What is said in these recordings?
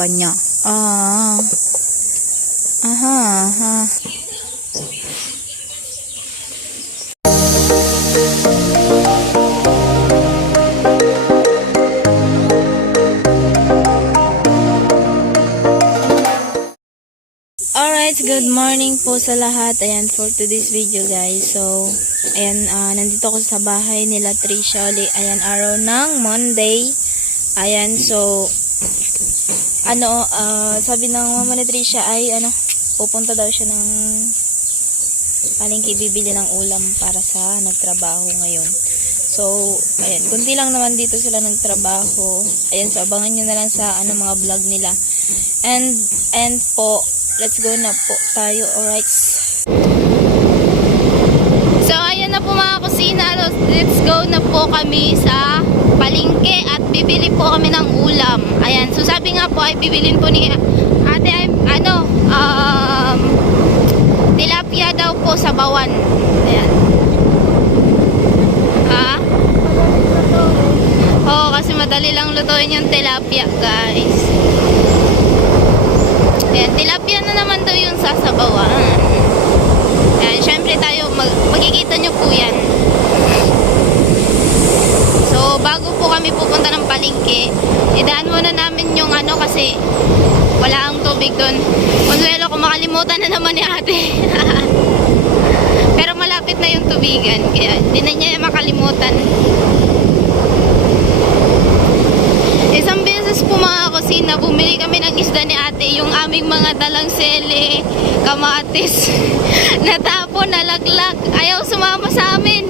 pa niya. Aha. Alright, good morning po sa lahat. Ayan, for today's video guys. So, ayan, nandito ako sa bahay nila Trisha ulit. Ayan, araw ng Monday. Ayan, so, sabi ng mama ni Trisha ay, pupunta daw siya ng palengke, bibili ng ulam para sa nagtrabaho ngayon. So, ayan, kunti lang naman dito sila nagtrabaho. Ayan, so, abangan nyo na lang sa, mga vlog nila. And po, let's go na po tayo, alright? So, ayan na po mga kusina. Let's go na po kami sa palengke at bibili po kami ng ulam. Ayan, so sabi nga po ay bibilin po ni ate ay, tilapia daw po sa bawan. Ayan. Oo, kasi madali lang lutuin yung tilapia, guys. Ayan, tilapia na naman daw yung sasabawan. Ayan, syempre tayo, magkikita nyo po yan. So, bago po kami pupunta ng palengke, idaan muna namin yung kasi wala ang tubig doon. Consuelo, kung makalimutan na naman ni ate. Pero malapit na yung tubigan, kaya hindi na niya makalimutan. Isang beses po mga kusina, bumili kami ng isda ni ate, yung aming mga dalang sele, kamatis, natapon, nalaglag, ayaw sumama sa amin.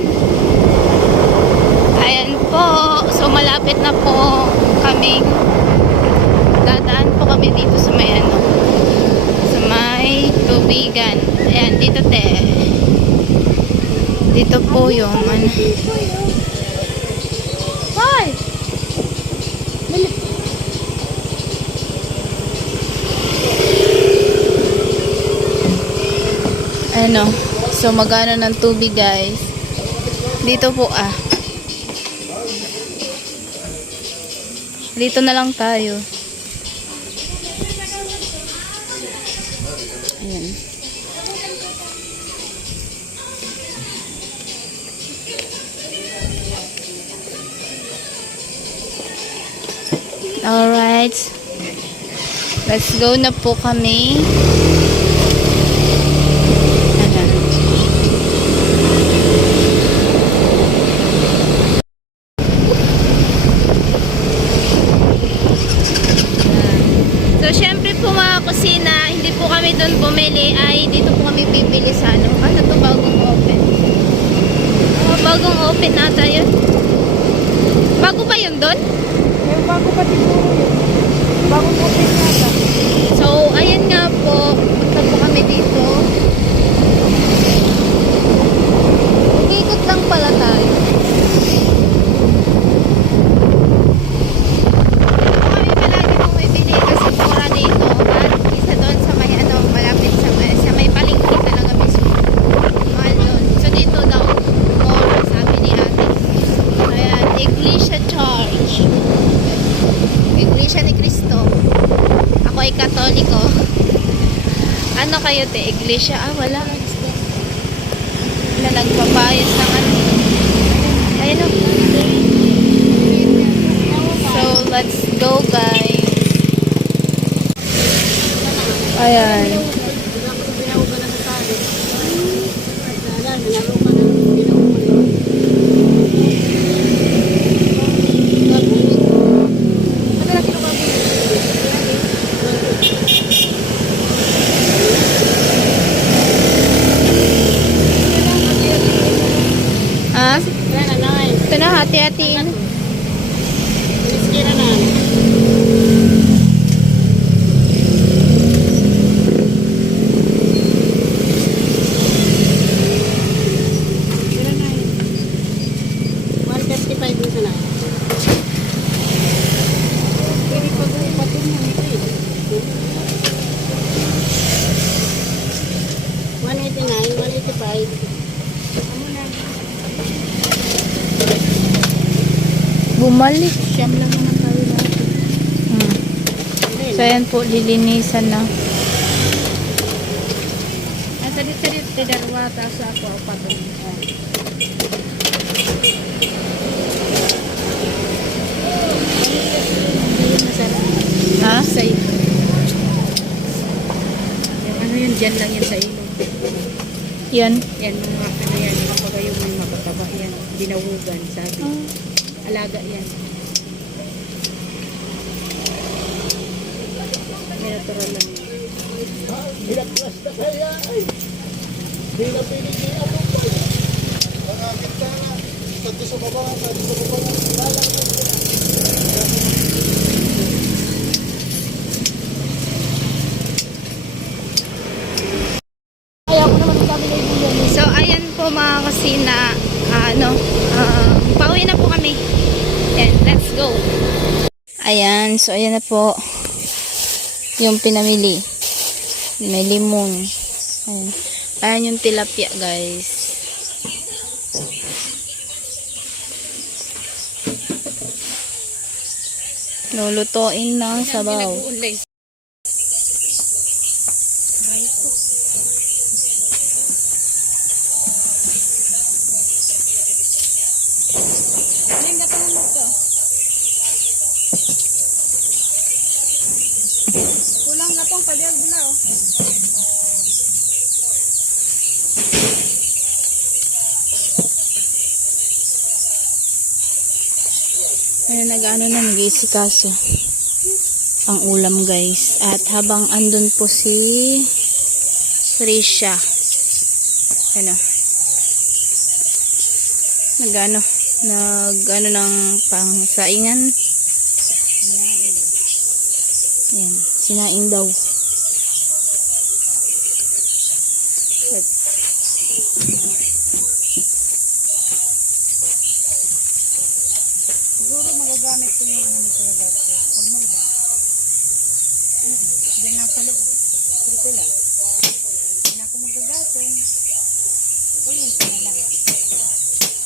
Ayan po, so malapit na po kami, dadaan po kami dito sa may sa may tubigan. Ayan, dito dito po yung Hoy! So magano ng tubig guys dito po dito na lang tayo. Ayan. Alright, let's go na po kami. Kusina, hindi po kami doon bumili, ay dito po kami bibili sa to, bagong open. Bagong open ata yun. Bago pa yun doon? Bago pa siguro yun. Bagong open yata. So, ayan nga po, punta po kami dito. Ikot lang pala tayo. Iglesia ni Cristo. Ako ay Katoliko. Ano kayo iglesia? Wala. Na nagpapayos ng Ayun o. So, let's go guys. Ayan. Ito na, hati-hatiin. Iskira na. Iskira na. 155 dito na. Pwede pa doon patong mo nito 189, 185. Bumalik. Siyam lang naman tayo natin. So, So, ayan po, lilinisan na. Asa di sa di darwa tapos ako patong. Ha? Sa ilog. Yung ano yun, dyan lang yan sa ilog. Yan. Yan, mga ano yan, kapag yung mga makataba yan, dinawugan, sabi. Alaga yan. May natural lang yan. So, ayan po mga kusina. Pauwi na po kami. And let's go. Ayan. So, ayan na po. Yung pinamili. May limon. Ayan. Ayan yung tilapia, guys. Lulutuin ng sabaw. Kulang na tong padiag bula oh. Ayan, nag-ano na, nag-iisikaso ang ulam, guys. At habang andun po si Risha, ano, nag-ano ng pangsaingan. Ayan, sinaing daw. Siguro magagamit ko yung ano nito na gato. Pag magba. Diyan lang sa loob. Dito lang. Hindi na ako magagatong. O yun na lang.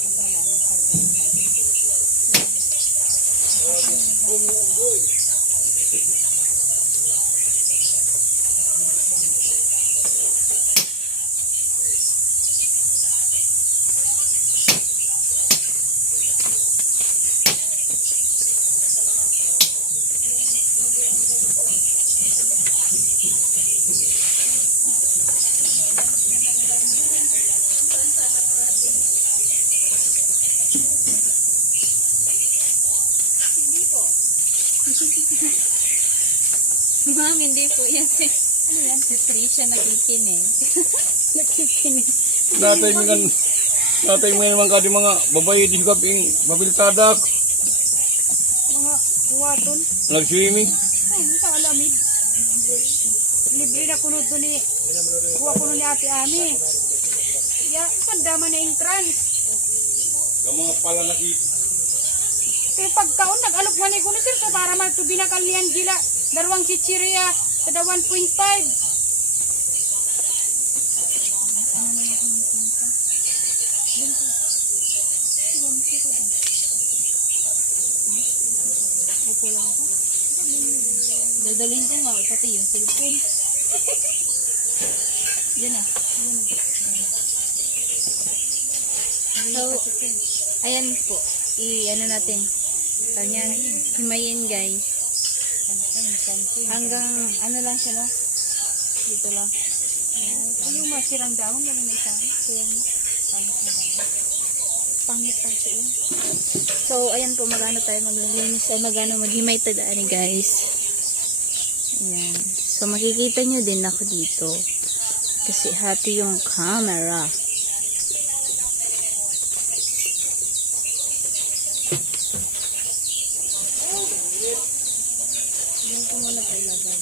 Magala ng karga. Ma'am, hindi po yan si... Ano yan? Si Trisha nakikinig. Nakikinig. Natay mo naman ka di mga babae di gabing mabiltadak Mga kuwaton. nag-swimming. Ay, hindi ka alamid. Libre na kuno to ni... Kuha kuno ni Ate Ami. Ya, pandama na entrance. Yung mga pala nakita. Kaya pagkaon, nag-alok man ko na sir, so para matubi na kalian gila, darwang chichirya, kada 1.5. Upo lang ako. Dadalhin ko nga, pati yung cellphone. Yan na. So, ayan po. I-ano natin. Kanyan, himayin guys. Hanggang, ano lang siya, no? Dito lang. Yung masirang dahon, lang may isa. Kaya nga. Pangit pa siya yun. So, ayan po, magano tayo maglilinis. Ay, maghimay tadaan guys. Ayan. So, makikita nyo din ako dito. Kasi hati yung camera. Diyan ko muna tayo lagay.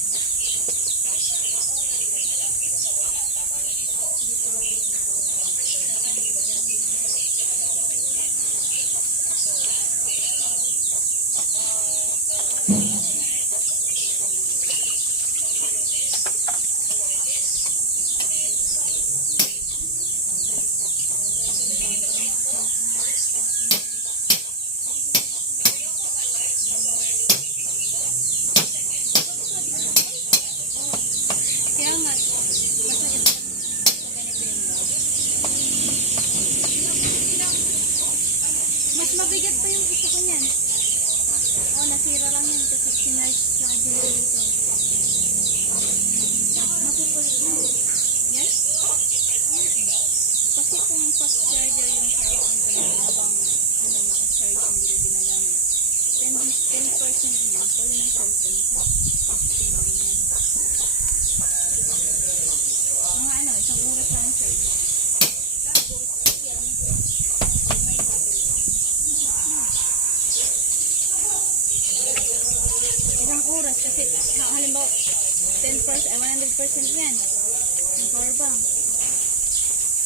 Mga ano, isang oras lang siya. Isang oras kasi halimbawa 10%, 100% yan. Yung power bank.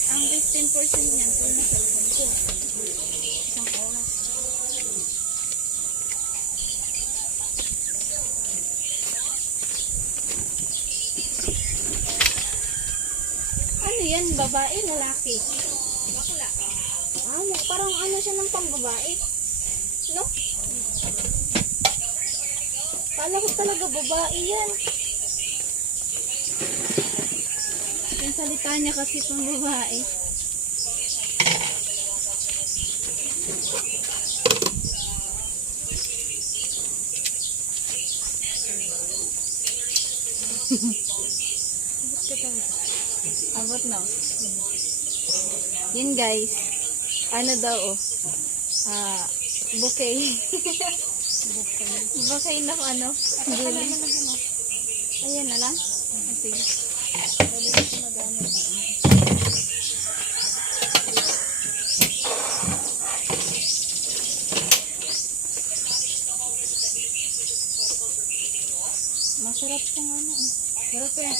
Ang 15% niyan, full na cellphone ko. Isang oras. Ano yan? Babae, lalaki? Bakla. Ah, parang ano siya ng pambabae. No? Kala ko talaga babae yan. Yung salita niya kasi pambabae. Abot na. Yun guys. Ano daw oh. Bouquet. Bouquet na ano. Gulay. Ayan na lang. Sige. Pwede ko magamit. Masarap yung ano. Sarap yan.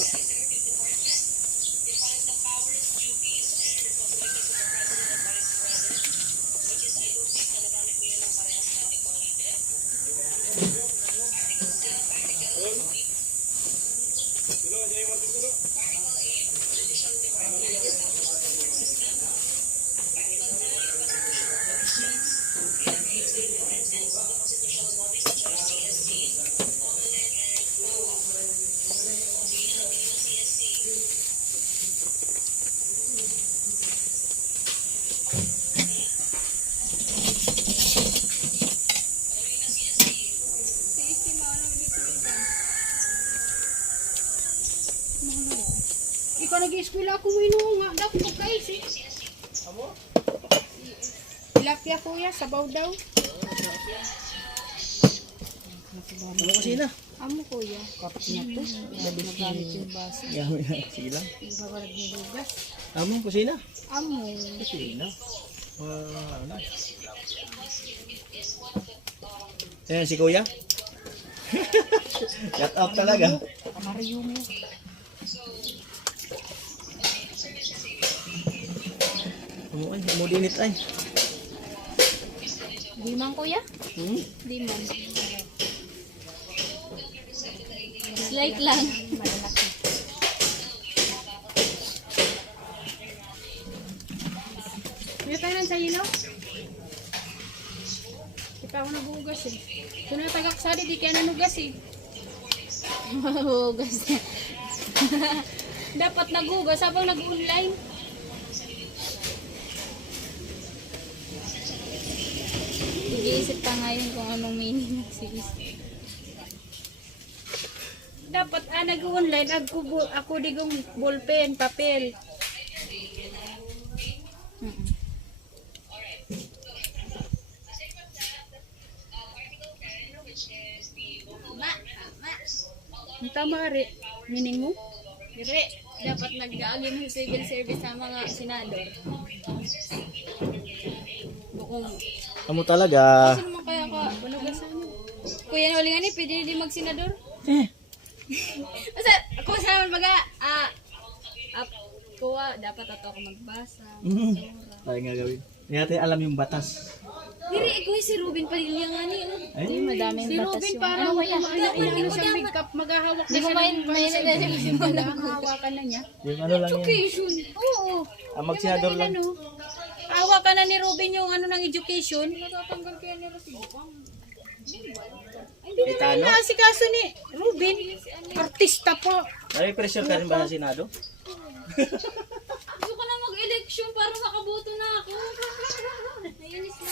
Ikaw nag-eskwela ako mo nga. Dapat ko guys eh. Amo? Tilapia kuya, sabaw daw. Ano kasi na? Amo kuya. Kapit niya to. Nagamit yung baso. Sige lang. Bago nagnilugas. Among kusina. Amo. Kusina. Ano? Ayan si kuya. Shut up talaga. Kamariyo mo. Umudinit ay. Di man kuya? Di man. Slight lang. Malalaki. May tayo sa ilaw? Di pa ako nagugas eh. Ito na tagaksari, di kaya nanugas eh. Mahugas na. Dapat nagugas habang nag-online. Nag-iisip pa ngayon kung anong meaning ng series. Dapat nag-online ako digong ballpen, papel. Ang tama rin. Meaning mo? Dire, dapat nag-aagin ng civil service sa mga senador. Bukong, Amo talaga. sino naman kaya ka? Banugasan mo. Kuya na ulingan pwede na din mag-senador? Basta, ako sa naman baga, kuha, dapat ato ako magbasa. Tayo nga gawin. Hindi natin alam yung batas. Dire, ikaw si Ruben Padilla nga ni, ano? Ay, Madaming Si Ruben parang ano siyang bigkap, maghahawak Di mo mainit na siya Hawakan na niya. yung ano lang yan. Education. Oo. Magsenador lang. Ano? Hawakan na ni Ruben yung ano ng education. Natatanggal kaya ni Ruben. Hindi Itano? na asikaso ni Ruben. Artista po. May pressure ka rin ba sa Senado? Gusto ko na mag-election para makaboto na ako. Nainis na.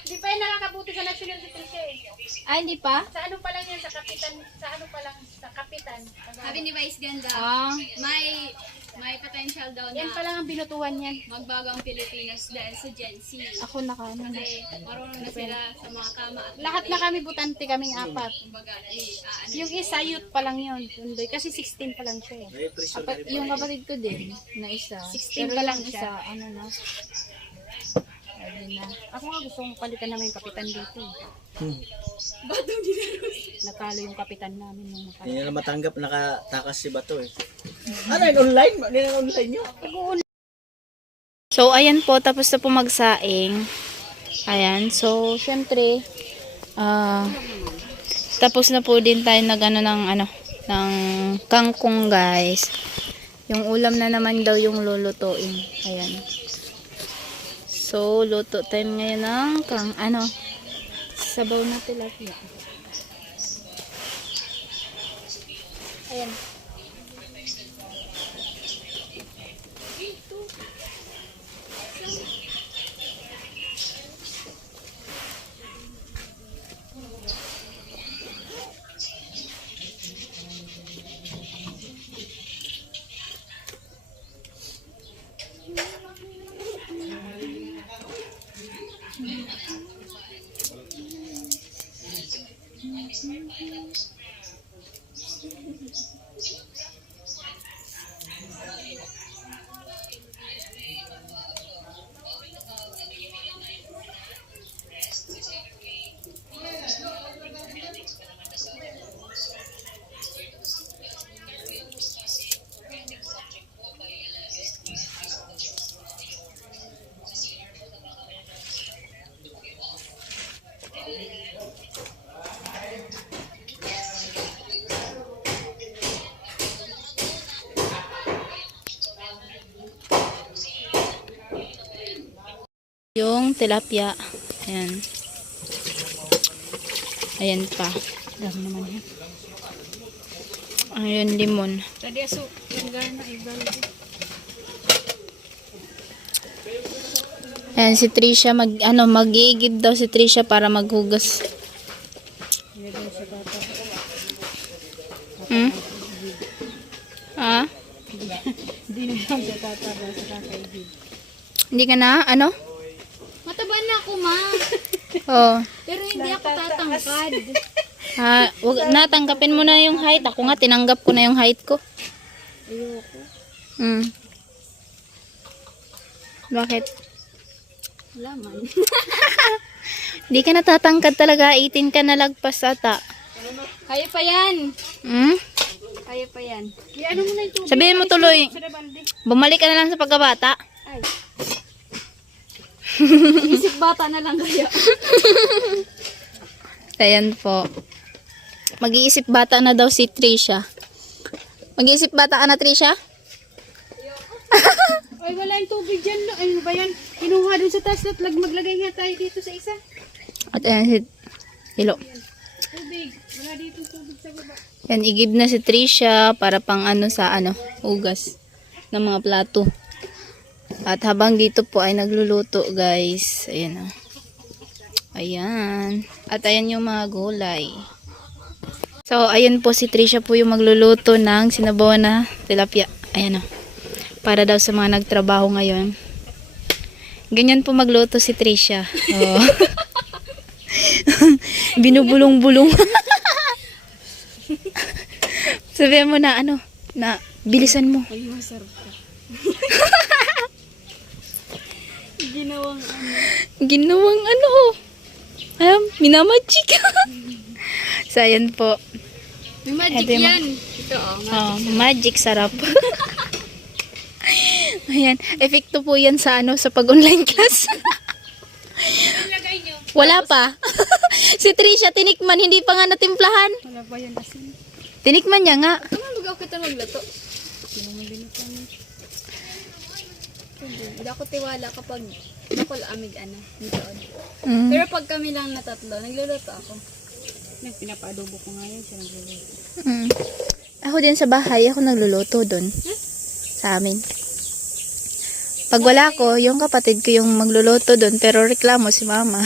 Di pa yung nakakabuti sa national secretary eh. Ay, hindi pa? Sa ano pa lang yan, sa kapitan, sa ano pa lang, sa kapitan. Sabi ni Vice Ganda, Ah. may May potential daw Yan na pa lang ang binutuhan yan. magbago ang Pilipinas dahil sa Gen Z. Ako nakaano na. Kasi marunong na sila sa mga kama at Lahat na kami butante kaming apat. kumbaga, Yung isa youth pa lang yun. Tundoy. Kasi 16 pa lang siya eh. Yung kapatid ko din, na isa. 16 pa lang yung siya. isa, ano na. Ayun na. Ako nga gusto kong palitan namin yung kapitan dito. Nakalo yung kapitan namin nung Hindi nakalo. nila matanggap, nakatakas si Bato eh. Ano yun, online? Hindi na online nyo? So, ayan po, tapos na po magsaing. Ayan, so, syempre, tapos na po din tayo ng kangkong, guys. Yung ulam na naman daw yung lulutuin. Ayan. So, luto time ngayon ng sabaw na tilapia. Ayan. Yung tilapia. Ayan. Ayan pa. Dami naman yan. Ayun, limon. Tadi aso, yung na ibal. Ayan, si Trisha, mag-iigib daw si Trisha para maghugas. Hmm? Ha? Hindi na lang sa tataba sa kakaibig. Hindi ka na, ano? mataba na ako, ma. Oh. Pero hindi ako tatangkad. Ha, natanggapin mo na yung height. Ako nga, tinanggap ko na yung height ko. Ayoko. Hmm. Bakit? Laman. Hindi ka natatangkad talaga. 18 ka na lagpas ata. Kaya pa yan. Hmm? Kaya pa yan. Ano mo na ito? Sabihin mo tuloy, Sa balde. bumalik ka na lang sa pagkabata. Ay. Isip bata na lang kaya. Ayan po. Mag-iisip bata na daw si Trisha. Mag-iisip bata ka na, Trisha? Ay, wala yung tubig dyan. Ano ba yan? Kinuha dun sa taas at maglagay nga tayo dito sa isa. At ayan si Hilo. Tubig. Wala dito tubig sa baba. Yan, igib na si Trisha para pang hugas ng mga plato. At habang dito po ay nagluluto, guys. Ayan o. Ayan. At ayan yung mga gulay. So, ayan po si Trisha po yung magluluto ng sinabaw na tilapia. Ayan o. Para daw sa mga nagtrabaho ngayon. Ganyan po magluto si Trisha. Oh. Binubulong-bulong. Sabihin mo na na bilisan mo. Ay, masarap ka. Ginawang Ginawang minamagic. So, ayan po. May magic Ito yung- yan. Ito, Oh, magic sarap. Ayan, epekto po yan sa sa pag-online class. Wala pa. Si Trisha tinikman, hindi pa nga natimplahan. Wala ba yan asin? Tinikman niya nga. Ano lugaw kita maglato? Hindi ako tiwala kapag nakol amig dito. Mm. Pero pag kami lang na tatlo, nagluluto ako. Pinapaadobo ko nga yan siya nagluluto. Mm. Ako din sa bahay, ako nagluluto doon. Sa amin. Pag wala ko, yung kapatid ko yung magluluto doon, pero reklamo si mama.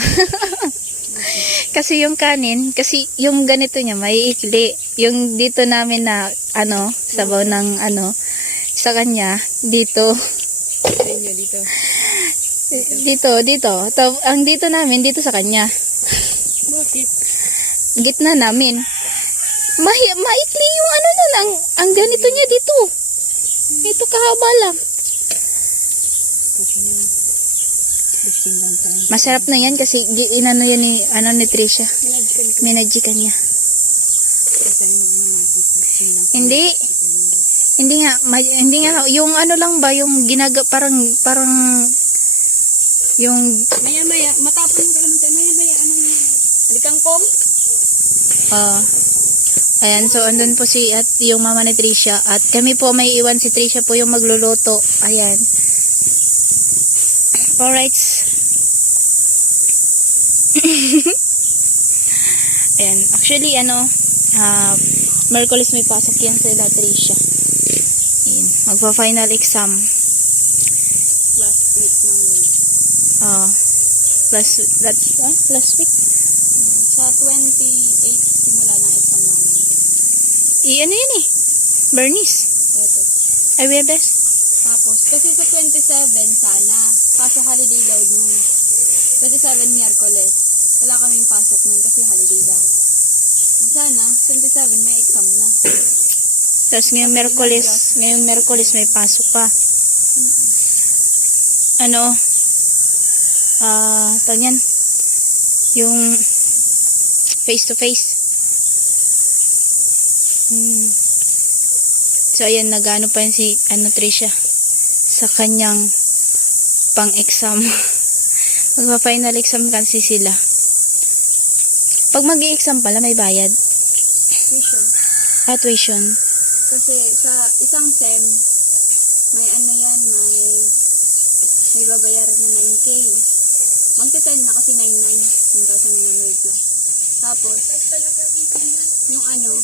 Kasi yung kanin, kasi yung ganito niya, may ikli. Yung dito namin na, sabaw ng, sa kanya, dito. Sa inyo dito. Dito. Ang dito namin, dito sa kanya. Bakit? Gitna namin. Maikli yung ano nun, ang ganito niya dito. Ito kahaba lang. Masarap na yan kasi inano yan ni Trisha. Minadjikan niya. Hindi nga yung ano lang ba yung parang yung Maya, matapon mo ka naman tayo. Maya, ano yun? Alikangkong? ayan, so andun po at yung mama ni Trisha at kami po may iwan si Trisha po yung magluluto. Ayan. Alright. Ayan, actually Merkulis may pasok yan sila Trisha. Ayan, magpa-final exam. Last week ng week. Last week. Sa 28, simula ng exam namin. Ano yun Bernice. Ito. Ay, Webes. Tapos, kasi sa 27 sana. Kaso holiday daw nun. 27 Miyerkules. Wala kaming pasok nun kasi holiday daw. Sana, 27 may exam na. Tapos ngayong Merkulis may pasok pa. Tawag yan? Yung face to face. So ayan, nagano pa yun si Trisha sa kanyang pang-exam. Magpa-final exam kasi sila. Pag mag-i-exam pala, may bayad. Tuition. Tuition. Kasi sa isang SEM, may babayaran na 9K. Magta-10 na kasi 9,900 plus. Tapos, yung 181.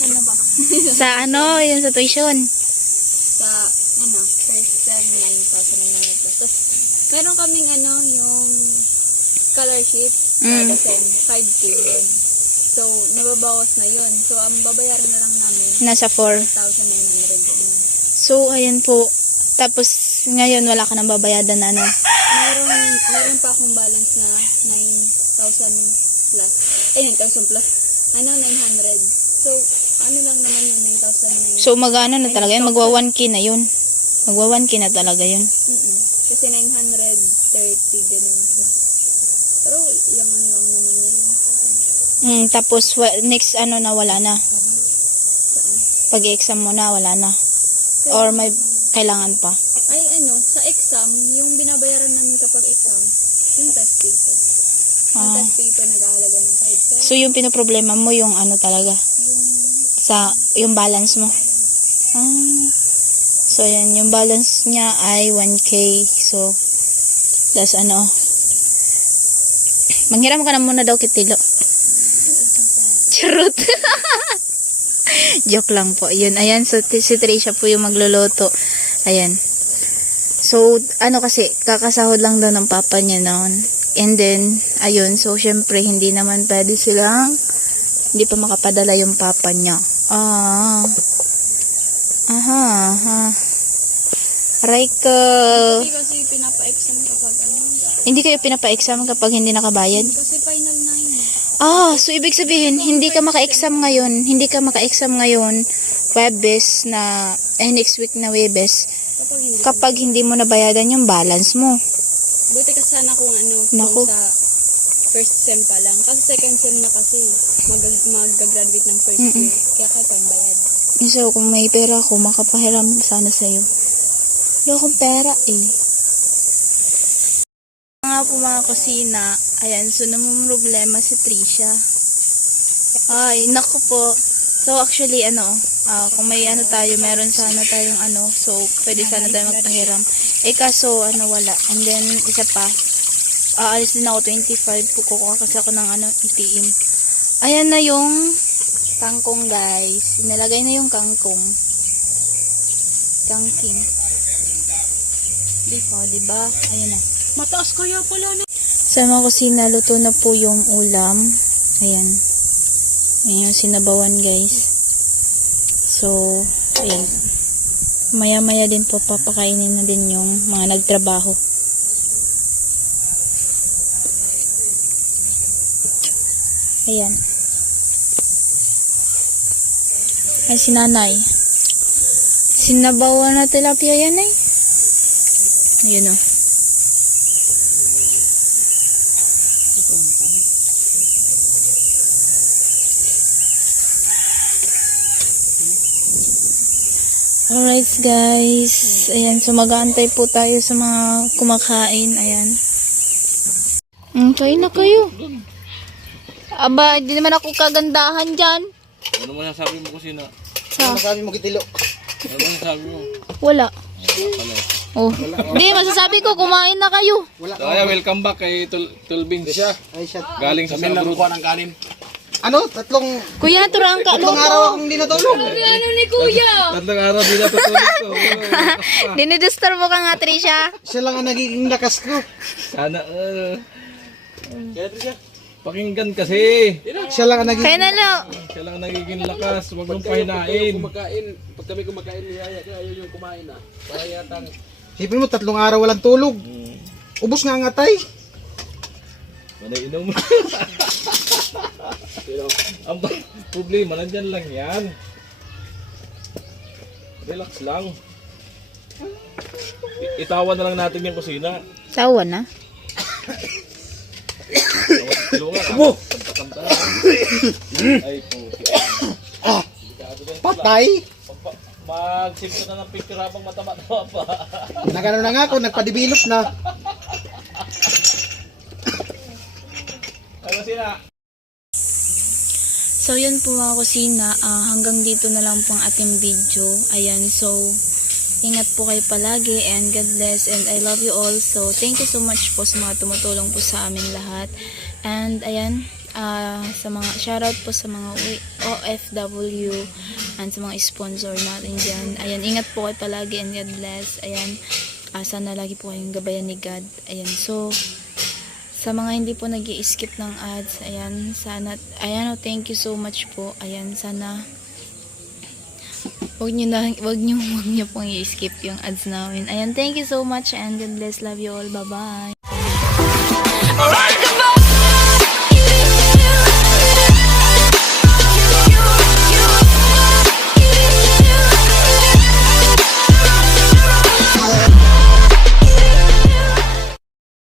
Ano ba? Yun sa tuition. Sa, first SEM, 9,900 plus. Tapos, meron kaming yung scholarship the SEM, 5K yun. So, nababawas na yun. So, ang babayaran na lang namin, Nasa 4. 1,900 yun. So, ayan po. Tapos, ngayon wala ka nang babayadan na Meron pa akong balance na 9,000 plus. 9,000 plus. 900. So, lang naman yung 9,900. So, mag-ano na talaga yun? Magwa 1K na yun. Magwa 1K na talaga yun. Kasi 930 ganun plus. Pero, yung lang naman na yun. Tapos, next na wala na. Saan? Pag-exam mo na, wala na. Or may kailangan pa. Ay, sa exam, yung binabayaran namin kapag exam, yung test paper. Yung test paper nag-ahalaga ng 5 pesos. So, yung pinoproblema mo, yung talaga? Yung balance mo? So, yan. Yung balance niya ay 1K. So, plus manghiram ka na muna daw kitilo. Charot. Joke lang po. Yun. Ayan. So, si Trisha po yung magluluto. Ayan. So, kasi, kakasahod lang daw ng papa niya noon. And then, ayun. So, syempre, hindi naman pwede hindi pa makapadala yung papa niya. Aray ko. Kasi pinapa-exam kapag Hindi kayo pinapa-exam kapag hindi nakabayad? Kasi final na yun. So ibig sabihin, hindi ka maka-exam ngayon, Webes next week na Webes, kapag hindi mo nabayadan yung balance mo. Buti ka sana kung Naku. kung sa first sem pa lang. Kasi second sem na kasi, mag-graduate ng first year. Kaya kaya pambayad. So kung may pera ako, makapahiram sana sa'yo. Wala akong pera Nga po mga kusina, ayan, so namumroblema si Trisha. Ay, naku po. So actually, kung may tayo, meron sana tayong so pwede sana tayo magpahiram. Kaso, wala. And then, isa pa, aalis din ako 25 po, kukuha kasi ako ng ATM. Ayan na yung kangkong, guys. Inalagay na yung kangkong. Kangking. Diba? Ayan na. Mataas kaya pala na. Sa mga kusina, luto na po yung ulam. Ayan. Ayan yung sinabawan, guys. So, Ayan. Maya-maya din po papakainin na din yung mga nagtrabaho. Ayan. Ay, si nanay. Sinabawan na tilapia yan eh. Ayan o. Alright guys. Ayan, so mag-aantay po tayo sa mga kumakain. Ayan. Kain na kayo. Aba, hindi naman ako kagandahan dyan. Ano mo nasabi mo kusina? Sa, Sabi mo kitilo. Ano mo nasabi mo? wala. Oh. Hindi, masasabi ko, kumain na kayo. So, ayan, welcome back kay Tulbing. Siya. Ay, shit. Galing sa Abroad. ng kanin. Ano? Tatlong Kuya, turang ka. araw akong hindi natulog. Ano ni Kuya? Tatlong araw di natutulog ko. Dinidisturb mo ka nga, Trisha. Siya lang ang nagiging lakas ko. Sana, pakinggan kasi. Siya lang ang nagiging... Kaya na, Lo. Siya lang ang nagiging lakas. Huwag mong pahinain. Pag kami kumakain, niyaya ko, ayaw yung kumain na. Para yatang... Sipin mo, 3 araw walang tulog. Ubus nga ang atay. Manay inom. Ang problema, nandyan lang yan. Relax lang. Itawan na lang natin yung kusina. Tawa na. Tulungan. Kanta-kanta. Ay, puti. Patay. Mag-simple na ng picture habang matama-tama pa. Nagano na nga ako, nagpa-develop na. Ano sila? So, yun po mga kusina. Hanggang dito na lang po ang ating video. Ayan, so, ingat po kayo palagi and God bless and I love you all. So, thank you so much po sa mga tumutulong po sa amin lahat. And, ayan, sa mga, shoutout po sa mga OFW and sa mga sponsor natin dyan. Ayan, ingat po kayo palagi and God bless. Ayan, sana lagi po kayong gabayan ni God. Ayan, so, sa mga hindi po nag-i-skip ng ads, ayan, sana, ayan, thank you so much po. Ayan, sana, wag niyo pong i-skip yung ads namin. Ayan, thank you so much and God bless, love you all, bye-bye.